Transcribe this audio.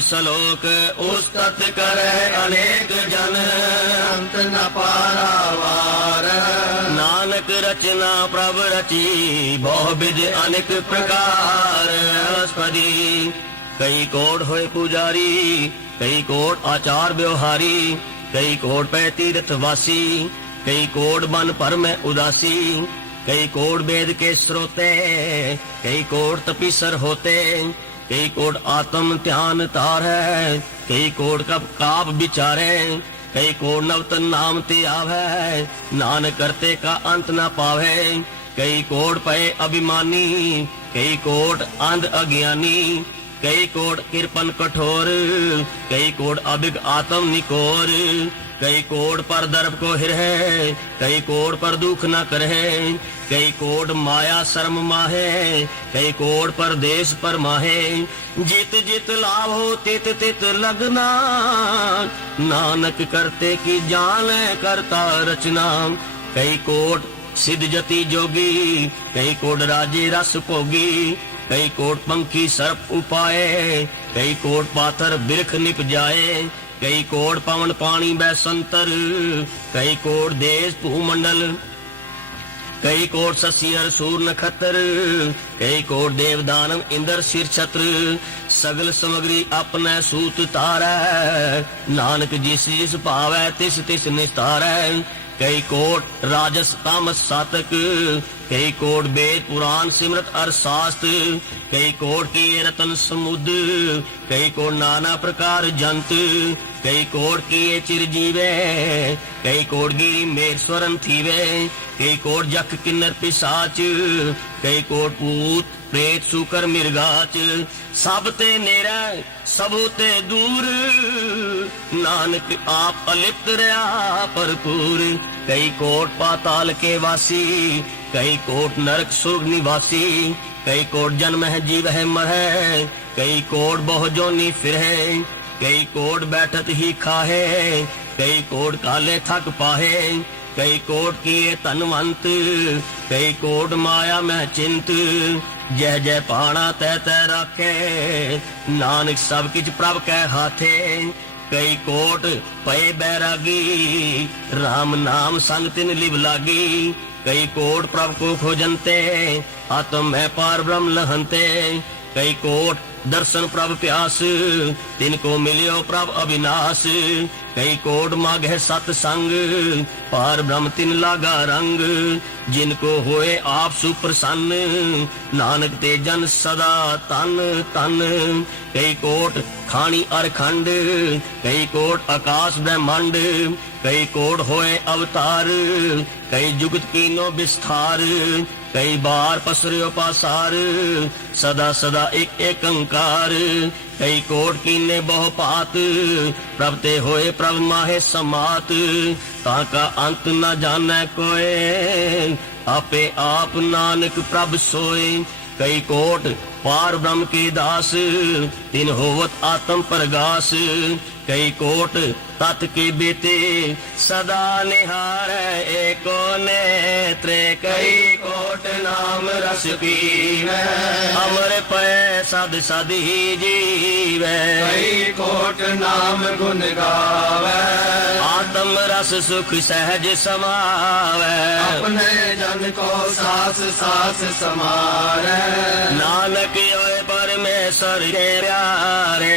ਸਲੋਕ ਉਸਤਤ ਕਰੈ ਅਨੇਕ ਜਨ। ਅੰਤ ਨ ਪਾਰਾਵਾਰ। ਨਾਨਕ ਰਚਨਾ ਪ੍ਰਭ ਰਚੀ ਬਹੁ ਵਿਦ ਅਨੇਕ ਪ੍ਰਕਾਰ। ਅਸਪਦੀ ਕਈ ਕੋੜ ਹੋਏ ਪੁਜਾਰੀ ਕਈ ਕੋੜ ਆਚਾਰ ਵਿਵਹਾਰੀ ਕਈ ਕੋੜ ਪੈ ਤੀਰਥ ਵਾਸੀ ਕਈ ਕੋੜ ਮਨ ਪਰ ਮੈਂ ਉਦਾਸੀ ਕਈ ਕੋੜ ਵੇਦ ਕੇ ਸਰੋਤੇ ਕਈ ਕੋੜ ਤਪੀਸਰ ਹੋਤੇ ਕਈ ਕੋਟ ਆਤਮ ਧਿਆਨ ਧਾਰੈ, ਕਈ ਕੋਟ ਕਪ ਕਾਪ ਵਿਚਾਰੈ, ਕਈ ਕੋਟ ਨਵਤਨ ਨਾਮ ਤੇ ਆਵੈ, ਨਾਨਕ ਕਰਤੇ ਕਾ ਅੰਤ ਨਾ ਪਾਵੇ। ਕਈ ਕੋਟ ਪਏ ਅਭਿਮਾਨੀ, ਕਈ ਕੋਟ ਅੰਧ ਅਗਿਆਨੀ ਕਈ ਕੋਟ ਕਿਰਪਨ ਕਠੋਰ, ਕਈ ਕੋਟ ਅਬਿਗ ਆਤਮ ਨਿਕੋਰ, ਕਈ ਕੋਟ ਪਰ ਦਰਪ ਕੋ ਹਿਰ ਹੈ, ਕਈ ਕੋਟ ਪਰ ਦੁਖ ਨਾ ਕਰਹਿ, ਕਈ ਕੋਟ ਮਾਇਆ ਸ਼ਰਮ ਮਾਹੇ, ਕਈ ਕੋਟ ਪਰਦੇਸ ਪਰ ਮਾਹੇ। ਜਿਤ ਜਿਤ ਲਾਭੋ ਤਿਤ ਤਿਤ ਲਗਨਾ, ਨਾਨਕ ਕਰਤੇ ਕੀ ਜਾਣੈ ਕਰਤਾ ਰਚਨਾ। ਕਈ ਕੋਟ ਸਿਧ ਜਤੀ ਜੋਗੀ, ਕਈ ਕੋਟ ਰਾਜੇ ਰਸ ਭੋਗੀ ਕਈ ਕੋਟ ਪੰਖੀ ਸਰਪ ਉਪਾਏ, ਕਈ ਕੋਟ ਪਾਥਰ ਬਿਰਖ ਨਿਪ ਜਾਏ, ਕਈ ਕੋੜ ਪਵਨ ਪਾਣੀ ਬੈ ਸੰਤਰ, ਕਈ ਕੋੜ ਦੇਸ ਭੂਮੰਡਲ ਕਈ ਕੋੜ ਸਸੀਰ ਸੂਰ ਨਖਤਰ, ਕਈ ਕੋੜ ਦੇਵ ਦਾਨਵ ਇੰਦਰ ਸਿਰ ਛਤਰ, ਸਗਲ ਸਮਗਰੀ ਆਪਣਾ ਸੂਤ ਤਾਰੈ, ਨਾਨਕ ਜਿਸ ਜਿਸ ਭਾਵੈ ਤਿਸ ਤਿਸ ਕਈ ਕੋਟ ਰਾਜਸ ਤਾਮਸ ਸਾਤਕ ਕਈ ਕੋਟ ਬੇਦ ਪੁਰਾਨ ਸਿਮਰਤ ਅਰ ਸਾਸਤ ਕਈ ਕੋਟ ਕੀ ਰਤਨ ਸਮੁਦ, ਕਈ ਕੋਟ ਨਾਨਾ ਪ੍ਰਕਾਰ ਜੰਤ, ਕਈ ਕੋਟ ਕੀ ਚਿਰ ਜੀਵੇ, ਕਈ ਕੋਟ ਗੀ ਮੇਰ ਸਵਰਨ ਥੀਵੇ, ਕਈ ਕੋਟ ਜਖ ਕਿੰਨਰ ਪਿਸਾਚ, ਕਈ ਕੋਟ ਪੂਤ ਪ੍ਰੇਤ ਸੂਕਰ ਮਿਰਗਾਚ। ਸਭ ਤੇ ਨੇਰਾ, ਸਭੂ ਤੇ ਦੂਰ, ਨਾਨਕ ਆਪ ਅਲਿਪਤ ਰਿਆ ਭਰਪੂਰ। ਕਈ ਕੋਟ ਪਾਤਾਲ ਕੇ ਵਾਸੀ, ਕਈ ਕੋਟ ਨਰਕ ਸੁਰਗ ਨਿਵਾਸੀ, ਕਈ ਕੋਟ ਜਨਮ ਹੈ ਜੀਵ ਹੈ ਮਰੈ, ਕਈ ਕੋਟ ਬਹੁ ਜੋਨੀ ਫਿਰੈ, ਕਈ ਕੋਟ ਬੈਠਤ ਹੀ ਖਾਹੇ, ਕਈ ਕੋਟ ਕਾਲੇ ਥਕ ਪਾਹੇ, ਕਈ ਕੋਟ ਕੀਏ ਧਨਵੰਤ, ਕਈ ਕੋਟ ਮਾਇਆ ਮੈਂ ਚਿੰਤ, ਜੈ ਜੈ ਪਾਣਾ ਤੈ ਤੈ ਰਾਖੇ, ਨਾਨਕ ਸਭ ਕਿਛ ਪ੍ਰਭ ਕੈ ਹਾਥੇ, ਕਈ ਕੋਟ ਪਏ ਬੈਰਾਗੀ RAM ਨਾਮ ਸੰਗ ਤਿਨ ਲਿਵ ਲਾਗੀ ਕਈ ਕੋਟ ਪ੍ਰਭ ਕੋ ਖੋਜੰਤੇ, ਆਤਮ ਮੈਂ ਪਾਰ ਬ੍ਰਹਮ ਲਹੰਤੇ। ਕਈ ਕੋਟ ਦਰਸ਼ਨ ਪ੍ਰਭ ਪਿਆਸ, ਤਿਨ ਕੋ ਮਿਲਿਓ ਪ੍ਰਭ ਅਬਿਨਾਸ਼ ਕਈ ਕੋਟ ਮਾਗਹਿ ਸਤ ਸੰਗ, ਪਾਰ ਬ੍ਰਹਮ ਤਿਨ ਲਾਗਾ ਰੰਗ। ਜਿਨ ਕੋ ਹੋਏ ਆਪ ਸੁਪ੍ਰਸੰਨ, ਨਾਨਕ ਤੇ ਜਨ ਸਦਾ ਤਨ ਤਨ। ਕਈ ਕੋਟ ਖਾਣੀ ਅਰਖੰਡ ਕਈ ਕੋਟ ਆਕਾਸ਼ ਬ੍ਰਹਮੰਡ ਕਈ ਕੋਟ ਹੋਏ ਅਵਤਾਰ, ਕਈ ਜੁਗਤ ਕੀਨੋ ਵਿਸਥਾਰ, ਕਈ ਬਾਰ ਪਸਰਿਓ ਪਾਸਾਰ, ਸਦਾ ਸਦਾ ਇੱਕ ਏਕੰਕਾਰ ਕਈ ਕੋਟ ਕੀਨੇ ਬਹੁ ਭਾਤ ਪ੍ਰਭ ਤੇ ਹੋਏ ਪ੍ਰਭ ਮਾਹੇ ਸਮਾਤ, ਤਾਂ ਕਾ ਅੰਤ ਨਾ ਜਾਣੈ ਕੋਏ, ਆਪੇ ਆਪ ਨਾਨਕ ਪ੍ਰਭ ਸੋਏ। ਕਈ ਕੋਟ ਪਾਰ ਬ੍ਰਹਮ ਕੀ ਦਾਸ, ਤਿਨ ਹੋਵਤ ਆਤਮ ਪ੍ਰਗਾਸ। ਕਈ ਕੋਟ ਤਤ ਕੀ ਬੀਤੇ, ਸਦਾ ਨਿਹਾਰੈ ਏਕੋ ਨੇਤਰੇ। ਕਈ ਕੋਟ ਨਾਮ ਰਸ ਪੀਵੈ, ਅਮਰ ਪੈ ਸਦ ਸਦ ਹੀ ਜੀਵੈ। ਕਈ ਕੋਟ ਨਾਮ ਗੁਣ ਗਾਵੇ। ਆਤਮ ਰਸ ਸੁਖ ਸਹਿਜ ਸਮਾਵੈ। ਆਪਣੇ ਜਨ ਕੋ ਸਾਸ ਸਾਸ ਸਮਾਰੈ। ਨਾਨਕ ਓਏ ਪਰਮੇਸ਼ਰ ਦੇ ਪਿਆਰੇ।